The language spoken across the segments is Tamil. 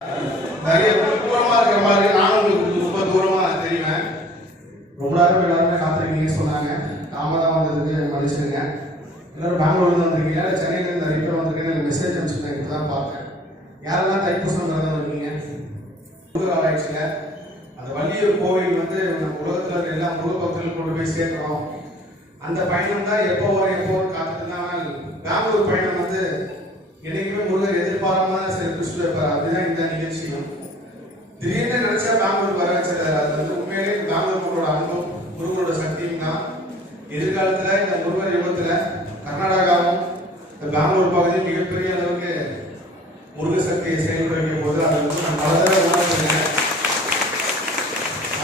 நிறைய தூரமா இருக்கிற மாதிரி நானும் உங்களுக்கு ரொம்ப தூரமா தெரியுவேன். ரொம்ப நேரம் எல்லாருமே காத்திருக்கீங்க சொன்னாங்க. தாமதம் வந்ததுக்கு மன்னிச்சிருங்க. எல்லாரும் பெங்களூர்ல வந்திருக்கீங்க, சென்னையில இருந்து நிறைய பேர் வந்திருக்கீங்க. எனக்கு மெசேஜ் அனுப்பிச்சுருந்தேன், இப்பதான் பார்த்தேன். யாரெல்லாம் தைப்பூசம் விரதம் இருக்கீங்க? முருகர் ஆராய்ச்சியில அந்த வள்ளியூர் கோவில் வந்து நம்ம உலகத்துல இருக்க எல்லா முருக பக்தர்களும் கொண்டு போய் சேர்க்கிறோம். அந்த பயணம் தான் எப்போ காத்துட்டு தான். பெங்களூர் பயணம் வந்து என்னைக்குமே முருகர் எதிர்பாராம சரி கிறிஸ்து வைப்பார். அதுதான் இந்த நிகழ்ச்சியும். திடீர்னு நினைச்சா பெங்களூர் வர வச்சிருக்காரு. அது வந்து உண்மையிலே பெங்களூரோட அன்பும் முருகரோட சக்தியும் தான். எதிர்காலத்துல இந்த முருகர் யுகத்துல கர்நாடகாவும் இந்த பெங்களூர் பகுதியும் மிகப்பெரிய அளவுக்கு முருக சக்தியை செயல்பட வைக்கும் போது அது வந்து நான் பலதடவை உணர்ந்திருக்கேன்.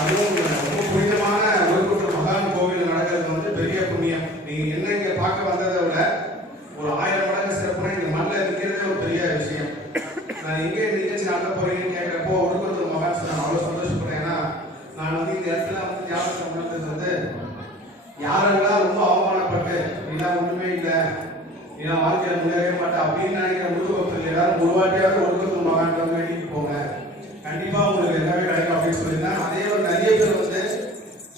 அதுவும் ரொம்ப புனிதமான ஒரு மகான் கோவில் நடக்கிறது வந்து பெரிய புண்ணியம். நீங்க என்ன இங்க பார்க்க வந்ததை விட ஒரு 1000 மடங்கு சிறப்புனா இங்க மண்ணில் இருக்கிறதே ஒரு பெரிய விஷயம். நான் எங்கே நிகழ்ச்சி நடத்த போறீங்கன்னு கேட்கிறப்போ ஒரு மகான் சொன்னாங்க. அவ்வளவு சந்தோஷப்படுறேன். ஏன்னா நான் வந்து இந்த இடத்துல வந்து தியாகத்தை முடித்தது வந்து யாரெல்லாம் ரொம்ப அவமானப்பட்டு இதெல்லாம் ஒண்ணுமே இல்லை, இதெல்லாம் வாழ்க்கையில முன்னேறவே மாட்டேன் அப்படின்னு நினைக்கிற முருகபக்தர்கள் எல்லாரும் ஒரு வாட்டியாவது ஒருத்தர் மகான் வேண்டிக்கு போங்க, கண்டிப்பா உங்களுக்கு எல்லாமே கிடைக்கும் அப்படின்னு சொல்லியிருந்தேன். அதே ஒரு நிறைய பேர் வந்து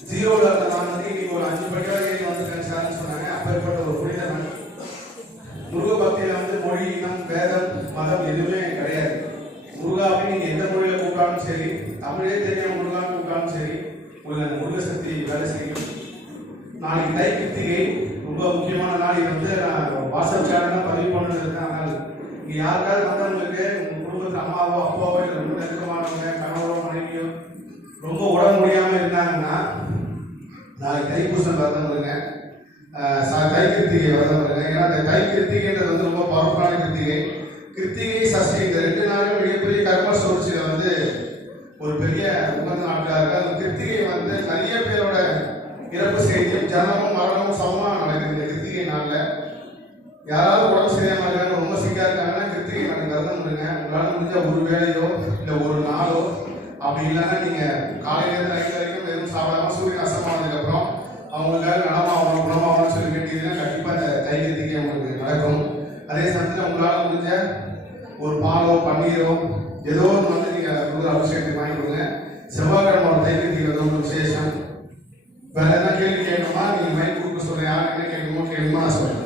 ஜீரோல இருந்த நான் வந்து இன்னைக்கு ஒரு 5 படியாக வந்து கிடைச்சாருன்னு சொன்னாங்க. அப்பேற்பட்ட ஒரு புனிதன். முருக பக்தியில வந்து மொழி, இனம், வேதம், மதம் எதுவுமே கிடையாது. முருகா அப்படின்னு நீங்க எந்த மொழியில கூப்பிட்டாலும் சரி, தமிழே தெரியாம முருகான்னு கூப்பிட்டாலும் சரி, உங்களுக்கு அந்த முருக சக்தி வேலை செய்யும். நாளைக்கு தை கிருத்திகை ரொம்ப முக்கியமான நாள். இது வந்து நான் வாட்ஸ்அப் சேனல் பதிவு பண்ணது இருக்கேன். ஆனால் இங்க யாருக்காவது வந்தவங்களுக்கு உங்க குடும்பத்தில் அம்மாவோ அப்பாவோ இல்லை ரொம்ப நெருக்கமானவங்க கணவரோ மனைவியோ ரொம்ப உடம்பு முடியாம இருந்தாங்கன்னா நாளைக்கு தைப்பூசம் விரதம் இருங்க, தை கிருத்திகை விரதம் இருங்க. ஏன்னா அந்த தை கிருத்திகைன்றது வந்து ரொம்ப பவர்ஃபுல்லான கிருத்திகை. கிருத்திகை சஷ்டி இந்த 2 நாளும் மிகப்பெரிய கர்ம சூழ்ச்சியில வந்து ஒரு பெரிய உகந்த நாட்களாக இருக்கு. அந்த கிருத்திகை வந்து நிறைய பேரோட இறப்பு செய்தியும் ஜனமும் மரணமும் சமமா நடக்குது. இந்த கிருத்திகை நாள்ல யாராவது உடம்பு சரியாம இருக்காங்க, ரொம்ப சிக்கா இருக்காங்கன்னா கிருத்திகை நாளைக்கு விரதம் இருங்க. உங்களால முடிஞ்ச ஒரு வேளையோ இல்லை ஒரு நாளோ அப்படி இல்லைன்னா நீங்க காலையில இருந்து நைட் வரைக்கும் எதுவும் சாப்பிடாம சூரியன் அஸ்தமானதுக்கு அப்புறம் அவங்களுக்காக நலமாகணும் குணமாகணும்னு சொல்லி கேட்டீங்கன்னா கண்டிப்பா இந்த தை கிருத்திகை உங்களுக்கு நடக்கும். அதே சமயத்தில் உங்களால முடிஞ்ச ஒரு பாலோ பன்னீரோ ஏதோ ஒன்று வந்து நீங்க முருகர் அபிஷேகத்துக்கு வாங்கி கொடுங்க. செவ்வாய்க்கிழமை ஒரு தை கிருத்திகை வந்து ஒரு விசேஷம். வேற எதாவது கேள்வி கேட்கணுமா? நீங்க மைக் கொடுக்க சொல்றேன். யாருக்கு என்ன கேட்கணுமோ நான் சொல்றேன்.